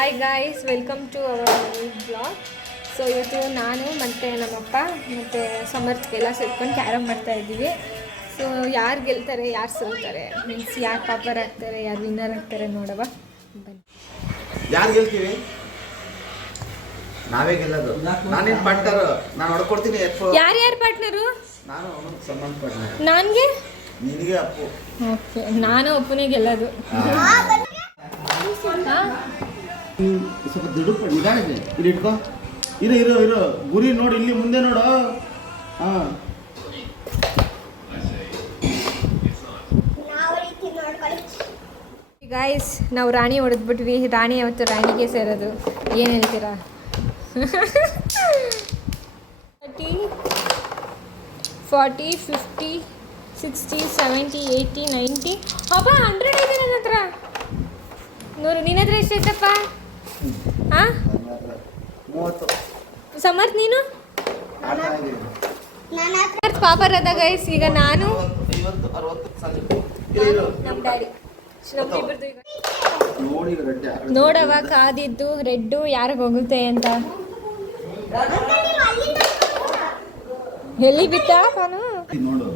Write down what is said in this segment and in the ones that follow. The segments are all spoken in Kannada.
Hi guys, welcome to our blog. So ಇವತ್ತು ನಾನು ಮತ್ತು ನಮ್ಮಪ್ಪ ಮತ್ತು ಸಮರ್ಥ್ಗೆಲ್ಲ ಸೇರ್ಕೊಂಡು ಕ್ಯಾರಮ್ ಮಾಡ್ತಾಯಿದ್ದೀವಿ. ಸೊ ಯಾರು ಗೆಲ್ತಾರೆ, ಯಾರು ಸೋಲ್ತಾರೆ, ಮೀನ್ಸ್ ಯಾರು ಟಾಪರ್ ಆಗ್ತಾರೆ, ಯಾರು ವಿನ್ನರ್ ಆಗ್ತಾರೆ ನೋಡವ ಬನ್ನಿ. ಯಾರು ಗೆಲ್ತೀವಿ? ನಾವೇ ಗೆಲ್ಲೋದು. ನಾನೇನು ಪಾರ್ಟ್ನರ್, ನಾನು ಹೊಡ್ಕೊಡ್ತೀನಿ. ಯಾರ್ಯಾರು ಪಾರ್ಟ್ನರು? ನಾನು ಸಂಬಂಧ ಪಾರ್ಟ್ನರ್. ನನಗೆ ನಿನಗೆ ಅಪ್ಪು. ಓಕೆ, ನಾನು ಅಪ್ಪನೇ ಗೆಲ್ಲೋದು. ಸ್ವಲ್ಪ ದುಡ್ಡು ನಿಧಾನ ಇಲ್ಲಿ ಇಟ್ಕೋ. ಇರು ಇರು ಇರು, ಗುರಿ ನೋಡಿ, ಇಲ್ಲಿ ಮುಂದೆ ನೋಡು. ಹಾಂ, ಗಾಯ್ಸ್, ನಾವು ರಾಣಿ ಹೊಡೆದ್ಬಿಟ್ವಿ. ರಾಣಿ ಯಾವತ್ತು ರಾಣಿಗೆ ಸೇರೋದು. ಏನು ಹೇಳ್ತೀರಾ? 30, 40, 50, 60, 70, 80, 90. ಅಪ್ಪ 100 ಇದೆ ನನ್ನ ಹತ್ರ. 100. ನಿನ್ನ ಹತ್ರ ಎಷ್ಟೈತಪ್ಪ? ಹಾಂ, 30. ಸಮರ್ಥ್ ನೀನು? ಪಾಪರ್ ಅದ ಗೈಸ್. ಈಗ ನಾನು 50, 60 ನಮ್ಮ ಡ್ಯಾಡಿ ನೋಡಿ. ನೋಡವ ಕಾದಿದ್ದು ರೆಡ್ಡು ಯಾರಿಗೆ ಹೋಗುತ್ತೆ ಅಂತ. ಎಲ್ಲಿ ಬಿತ್ತ ನಾನು ನೋಡು.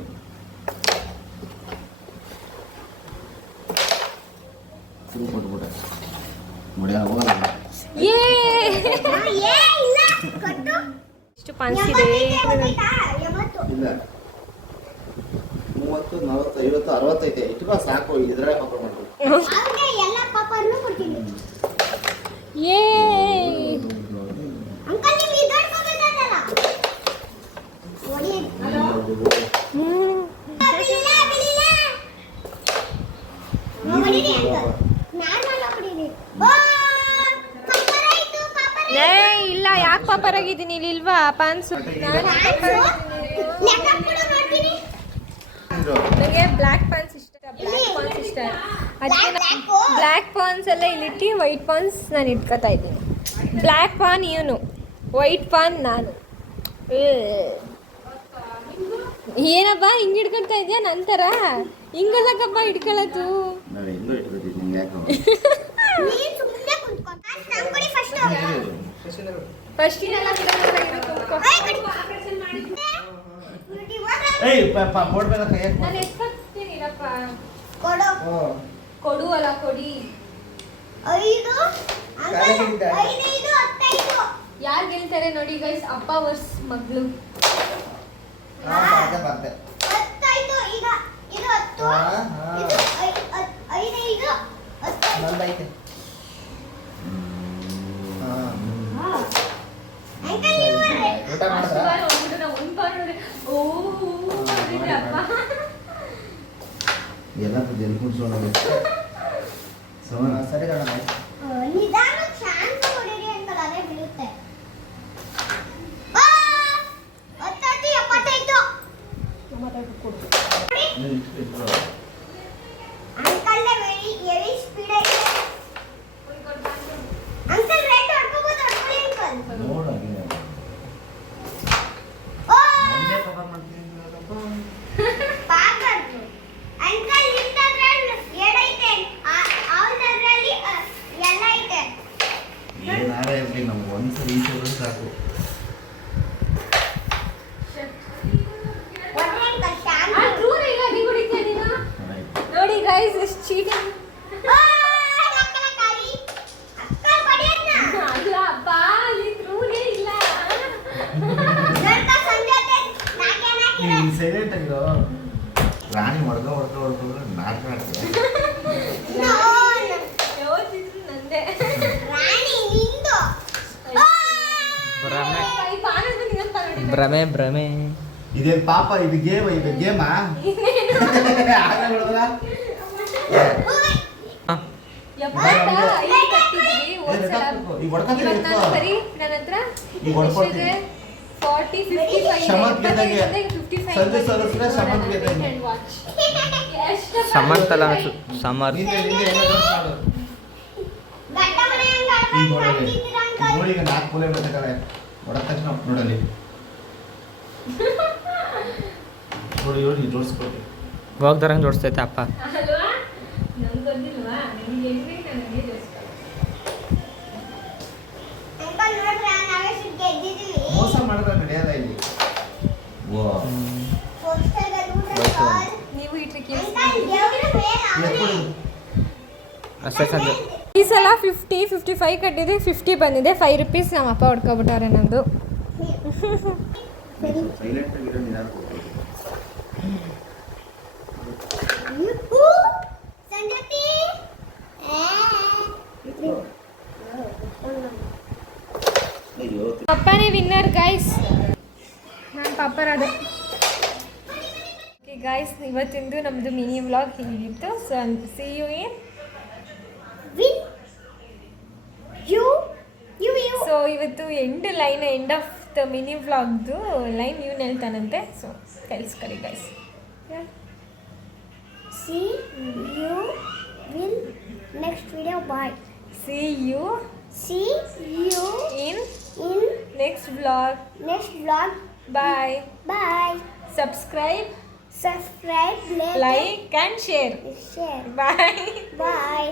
ಎಷ್ಟು ಪಾನ್ಸಿದೆ? ಇಲ್ಲ, 30, 40, 50, 60 ಐತೆ. ಇಟ್ಕೋ ಸಾಕು. ಇದ್ರಾಗ ಪಾಪ ಮಾಡ್ಬೇಕು. ಏ ಇಲ್ಲ, ಯಾಕೆ ಪಾಪರ್ ಆಗಿದ್ದೀನಿ? ಇಲ್ಲಿ ಇಲ್ವಾ ಪಾನ್ಸು? ನನಗೆ ಬ್ಲ್ಯಾಕ್ ಪಾನ್ಸ್ ಇಷ್ಟ. ಅದಕ್ಕೆ ಬ್ಲ್ಯಾಕ್ ಪಾನ್ಸ್ ಎಲ್ಲ ಇಲ್ಲಿಟ್ಟು ವೈಟ್ ಪಾನ್ಸ್ ನಾನು ಇಟ್ಕೊತಾ ಇದ್ದೀನಿ. ಬ್ಲ್ಯಾಕ್ ಪಾನ್ ಇವನು, ವೈಟ್ ಪಾನ್ ನಾನು. ಏನಪ್ಪ ಹಿಂಗೆ ಹಿಡ್ಕೊಳ್ತಾ ಇದೆಯಾ? ನಂತರ ಹಿಂಗಲ್ಲಕ್ಕಪ್ಪ ಹಿಡ್ಕೊಳ್ಳೋದು. ಫಸ್ಟಿನೆಲ್ಲ ನಾನು ಎತ್ಕೊತೀನಿರಪ್ಪ. ಕೊಡು ಅಲ್ಲ, ಕೊಡಿ. ಯಾರು ಗೆಲ್ತಾರೆ ನೋಡಿ ಗೈಸ್? ಅಪ್ಪ ವರ್ಸ್ ಮಗಳು. ಎಲ್ಲ ಜಲ್ ಕುಡ್ಸೋಣ. ಸರಿ ಕಣ. ನಮ್ಗೆ ಒಂದ್ಸರಿ ಈಚೆ ಸಾಕು. ನೋಡಿ ಗೈಸ್, ಎಷ್ಟು ಚೀಟಿಂಗ್. ಸೈಲೆಂಟ್ ಆಗಿರೋ. ರಾಣಿ ಹೊಡ್ಕೊ ನಾಟಕ ಆಡ್ತಾರೆ. ಭ್ರಮೆ ಇದೇನ್ ಪಾಪ? ಇದು ಗೇಮ್. ಇದು ಗೇಮಾ? ಸಮರ್ಥಲ್ಲ ಸಮರ್. ನೋಡಿ, 4 ಮೂಲೆ ಬರ್ತಾರೆ. ಹೊಡೆದ ತಕ್ಷಣ ನೋಡಲಿ. ನೋಡಿ ಜೋಡಿಸ್ಕೊಡಿ. ಹೋಗ್ದಾರಂಗೆ ಜೋಡಿಸ್ತೈತೆ ಅಪ್ಪ. ಮಾಡಿದ್ರೆ ನಡೆಯಲ್ಲ ಇಲ್ಲಿ. ವಾ ನೀವು ಈ ಟ್ರಿಕ್ ಅಷ್ಟೇ ಸಂಜೆ. ಈ ಸಲ 55 ಕಟ್ಟಿದೆ, 50 ಬಂದಿದೆ. 5 ರೂಪೀಸ್ ನಮ್ಮ ಅಪ್ಪ ಹೊಡ್ಕೊಬಿಟ್ಟವ್ರೆ ನಂದು. ಸೈಲೆಂಟ್ ಆಗಿರೋ ನಿಧಾನ. ಅಯ್ಯೋ ಪಪ್ಪನೇ ವಿನ್ನರ್ ಗೈಸ್. ನಾನು ಪಪ್ಪರದೆ. ಓಕೆ ಗೈಸ್, ಇವತ್ತಿಂದು ನಮ್ಮದು ಮಿನಿ ವ್ಲಾಗ್ ಹೀಗಿತ್ತು. So see you in so ಇವತ್ತು ಎಂಡ್ ಆಫ್ ದ ಮಿನಿ ವ್ಲಾಗ್ದು ಲೈನ್ ಇವ್ನು ಹೇಳ್ತಾನಂತೆ. ಸೊ ಕಳಿಸ್ಕೊಡಿ guys. See you will next video. Bye. See you See you in in next vlog. next vlog. Bye. Bye. Subscribe, Subscribe, like and share. share. Bye. Bye.